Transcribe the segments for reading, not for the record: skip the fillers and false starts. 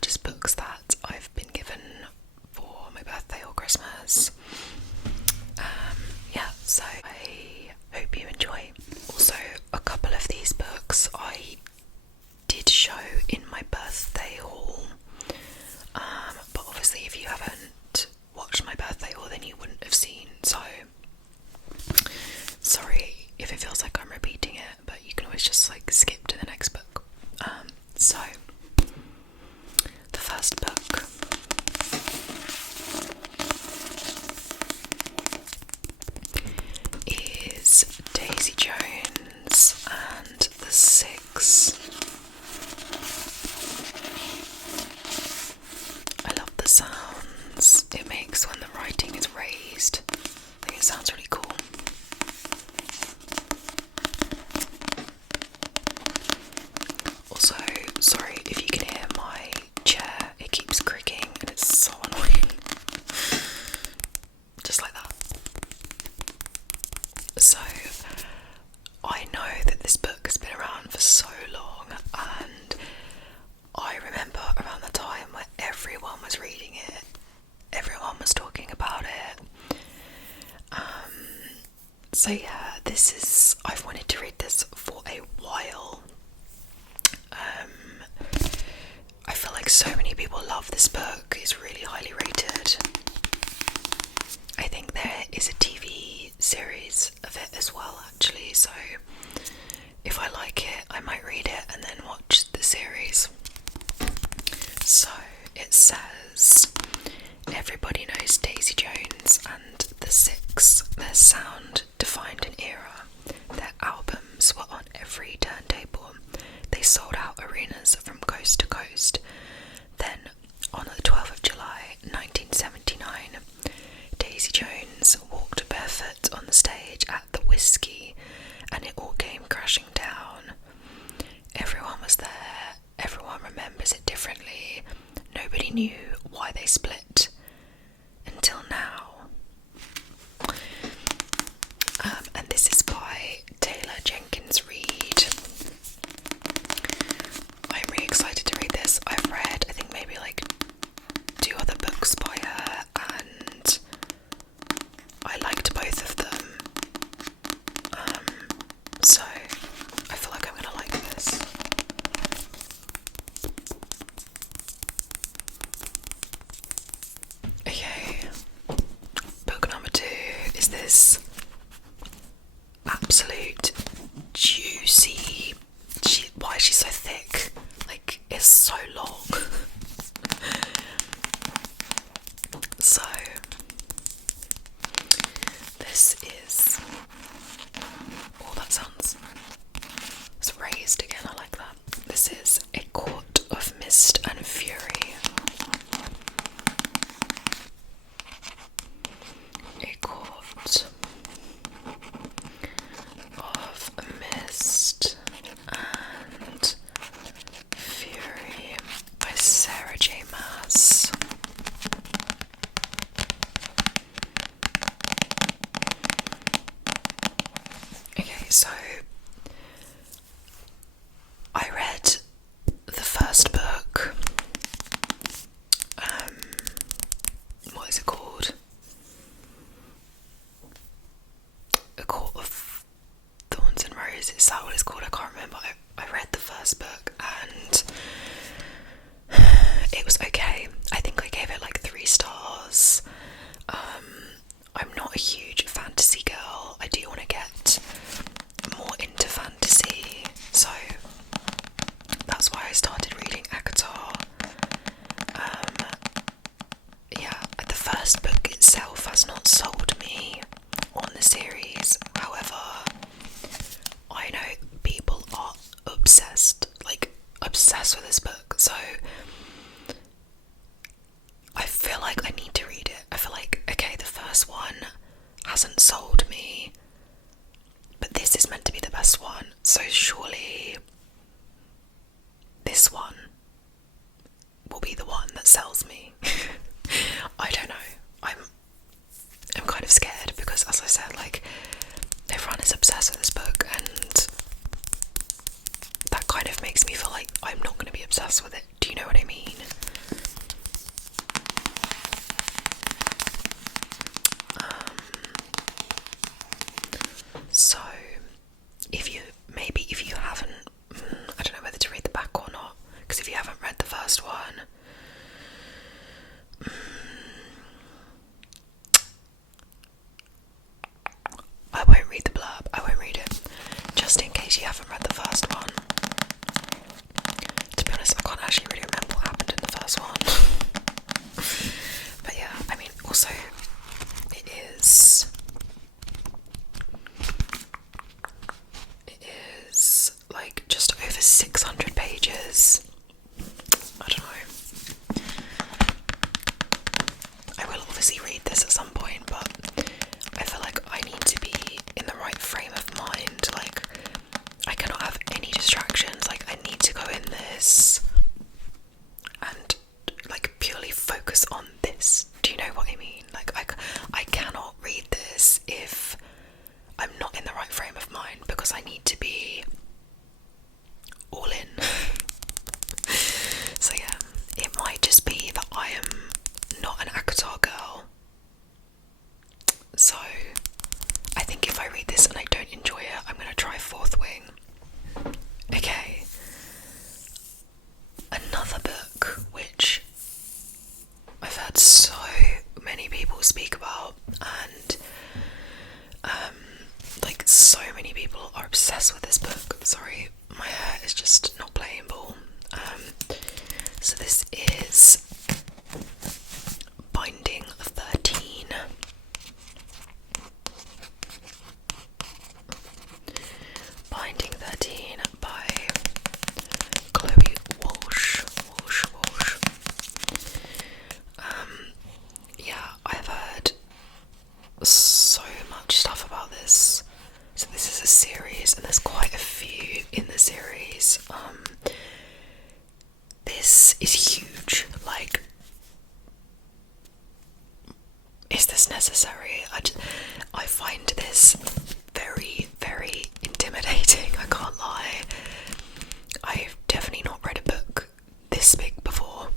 just books that I've been given for my birthday or Christmas. Yeah, so I hope you enjoy. Also, a couple of these books I did show in my birthday haul, but obviously if you haven't watched my birthday haul then you wouldn't have seen, so sorry if it feels like I'm repeating it, but you can always just like skip to the next book. So the first book is Daisy Jones and the Six. I love the sounds it makes when the writing is raised. I think it sounds really cool. Also, sorry if you can hear my chair, it keeps creaking and it's so annoying. Just like that. So, I know that this book has been around for so long, and I remember around the time where everyone was reading it, everyone was talking about it. So yeah, I've wanted to read this for a while. I feel like so many people love this book. It's really highly rated. I think there is a TV series of it as well, actually, so if I like it, I might read it and then watch the series. So it says, everybody knows Daisy Jones and the Six. Their sound defined an era. Their albums were on every turntable. They sold out arenas from coast to coast. Then, on the 12th of July 1979, Daisy Jones walked barefoot on the stage at the Whiskey, and it all came crashing down. Everyone was there. Everyone remembers it differently. Nobody knew why they split. Until now. And this is by Taylor Jenkins Reid. I'm really excited to read this. I've read, I think, maybe like 2 other books by her, and I liked both of them. So I feel like I'm gonna like this. Okay, book number 2 is this absolute juicy. Why is she so thick? Like, it's so long. So this is. Oh, that sounds. It's raised again. I like that. This is A Court of Mist and Fury. A Court of Mist and Fury by Sarah J. Maas. Okay, so I read the first book. What is it called? A Court of Thorns and Roses. Is that what it's called? I can't remember. I read the first book and it was okay. I think I gave it like 3 stars. I'm not a huge fantasy girl. I do want to get more into fantasy, so that's why I started reading ACOTAR. Yeah, the first book itself has not sold me on the series. However, I know people are obsessed with this book, so I feel like I need to read it. I feel like, okay, the first one hasn't sold me, but this is meant to be the best one, so surely this one will be the one that sells me. I don't know. I'm kind of scared because, as I said, like, everyone is obsessed with this book, and that kind of makes me feel like I'm not going to be obsessed with it. Do you know what I mean? as necessary. I find this very, very intimidating, I can't lie. I've definitely not read a book this big before.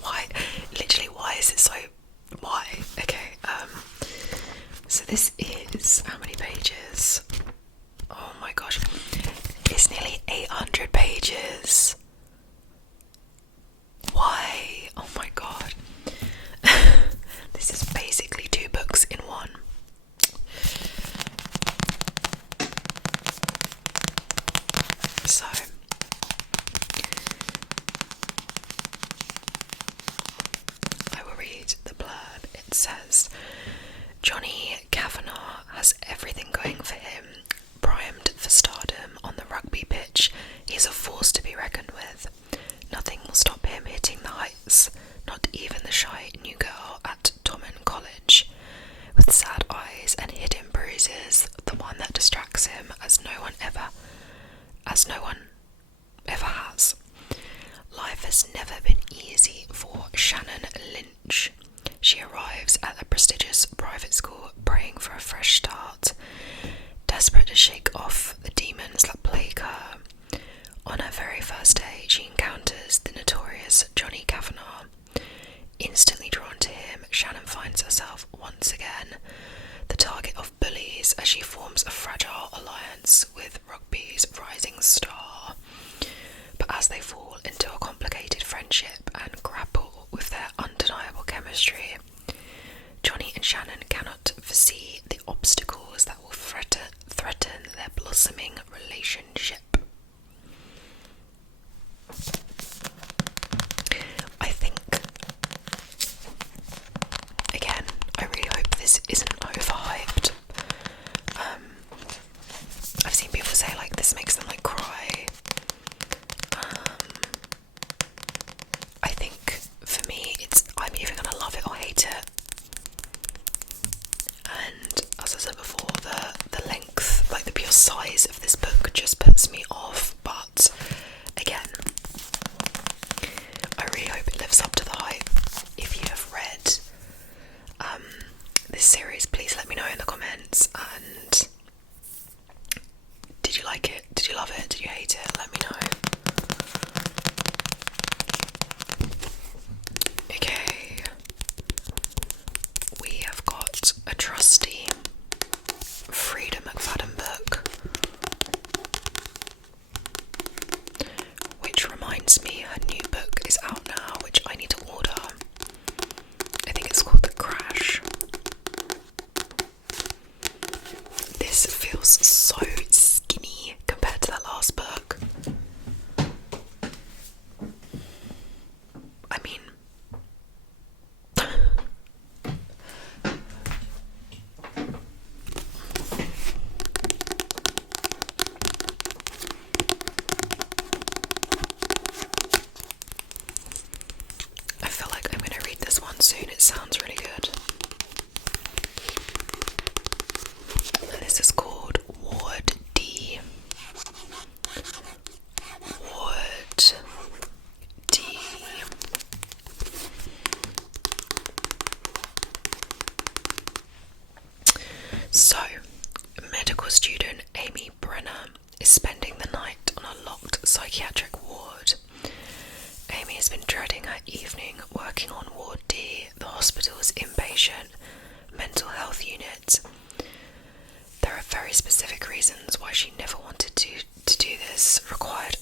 Why? Literally, why is it so... Why? Okay, so this is... How many pages? Oh my gosh. It's nearly 800 pages. Why? Oh my god. This is basically 2 books in one. So, I will read the blurb. It says, Johnny Kavanagh has everything going for him. Primed for stardom on the rugby pitch, he's a force to be reckoned with. Nothing will stop him hitting the heights, not even the shy new girl at Tommen College. With sad eyes and hidden bruises, the one that distracts him as no one ever has. Life has never been easy for Shannon Lynch. She arrives at a prestigious private school praying for a fresh start, desperate to shake off the demons that plague her. On her very first day, she encounters the notorious Johnny Kavanagh. Instantly drawn to him, Shannon finds herself once again the target of bullies as she forms a fragile alliance with rugby's rising star. But as they fall into a complicated friendship and grapple with their undeniable chemistry, Johnny and Shannon cannot foresee the obstacles that will threaten their blossoming relationship. I think, again, I really hope this isn't overhyped. I've seen people say like this makes them like cry. I think for me I'm either gonna love it or hate it. And as I said before, the length, like the pure size of this book just puts me off, but again, I really hope it lives up to the hype. If you have read this series, please let me know in the comments. And did you like it? Did you love it? Did you hate it? Let me know. Okay, we have got a trusty Frida McFadden book, which reminds me her new book is out now, which I need to order. I think it's called The Crash. This feels so skinny compared to that last book. I mean, I feel like I'm going to read this one soon. It sounds really good. And this is called Ward D. Ward D. So, medical student Amy Brenner is spending the night on a locked psychiatric ward. Amy has been dreading her evening working on Ward D, the hospital's inpatient mental health unit. There are very specific reasons why she never wanted to do this. Required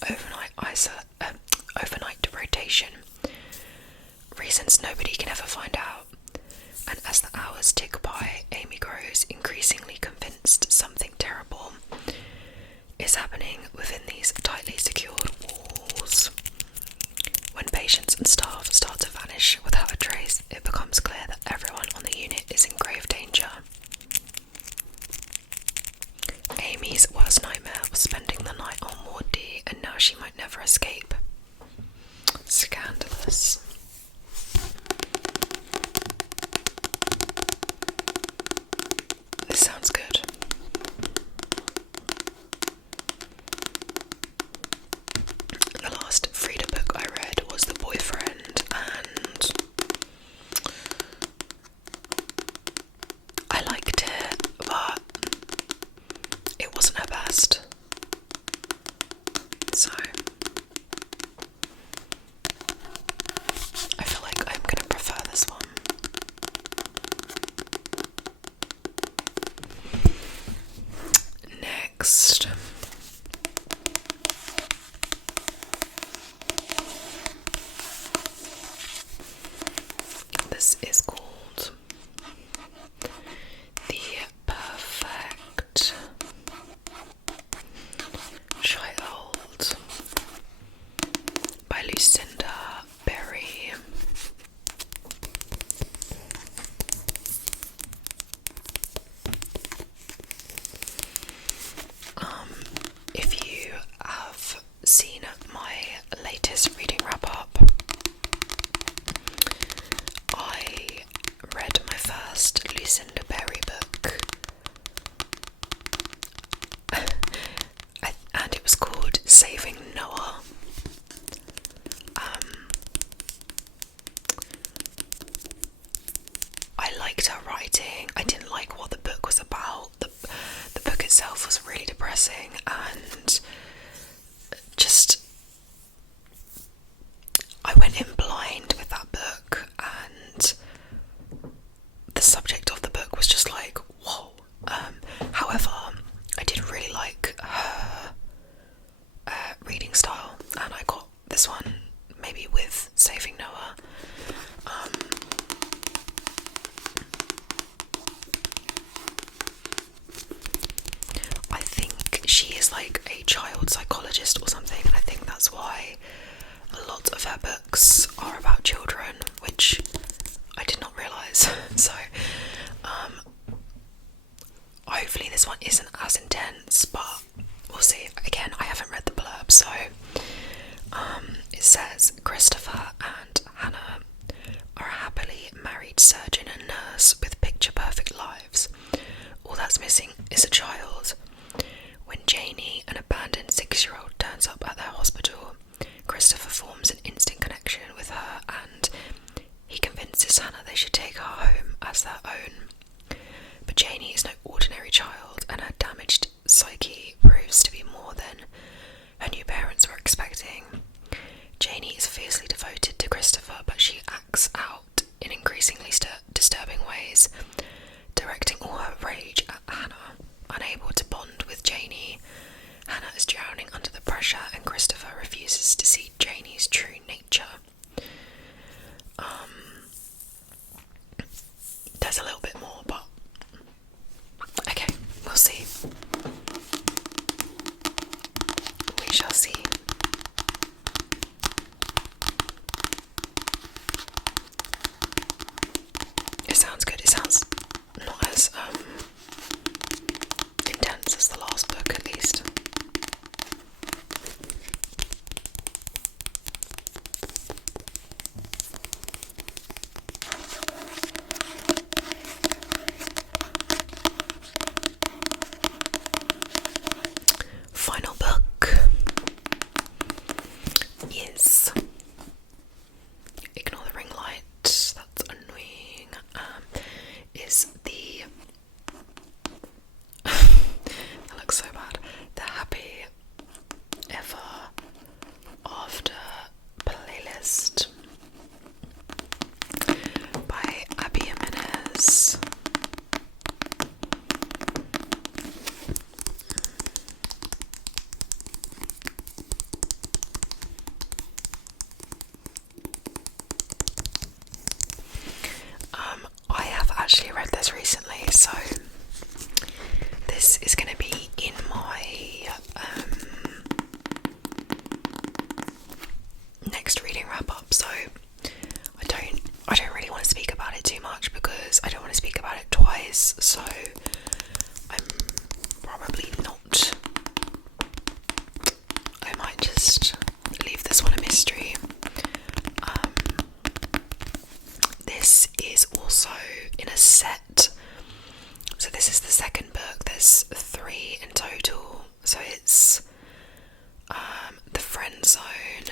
overnight rotation. Reasons nobody can ever find out. And as the hours tick by, Amy grows increasingly convinced something terrible is happening within these tightly secured walls. When patients and staff start to vanish without a trace, it becomes clear that everyone on the unit is in grave danger. Amy's worst nightmare was spending the night on Ward D, and now she might never escape. Scandalous. This sounds good. The last Frida book I read was The Boyfriend, and next. This is called The Perfect Child by Lucinda Berry. If you have seen my latest reading wrap up, I read my first Lucinda Berry book, and it was called Saving Noah. I liked her writing. I didn't like what the book was about. The book itself was really depressing, and just I went in blind with that book, and the subject of the book was just like, whoa. However, I did really like her reading style, and I got this one maybe with Saving Noah. I think she is like a child psychologist or something, and I think that's why a lot of her books are about children, which I did not realise. So hopefully this one isn't as intense, but we'll see. Again, I haven't read the blurb, so it says Christopher and Hannah are a happily married surgeon and nurse with picture-perfect lives. All that's missing is a child. When Janie, an abandoned 6-year-old, turns up at their hospital, Christopher forms an instant connection with her, and he convinces Hannah they should take her home as their own. But Janie is no ordinary child, and her damaged psyche proves to be more than her new parents were expecting. Janie is fiercely devoted to Christopher, but she acts out in increasingly disturbing ways, directing all her rage at Hannah. Unable to bond with Janie, Hannah is drowning under the pressure, and Christopher refuses to see Janie's true nature. There's a little bit more, but okay, we'll see. We shall see. It sounds good. It sounds not as intense as the last book, at least. Final book is, ignore the ring light, that's annoying, is the that looks so bad, the Happy Ever After playlist by Abby Jimenez. I have actually read this recently, so this is going to be in my next reading wrap up. So I don't really want to speak about it too much because I don't want to speak about it twice. So I'm probably not. I might just leave this one a mystery. This is also in a set, so this is the second book. There's 3 in total, so it's The Friend Zone,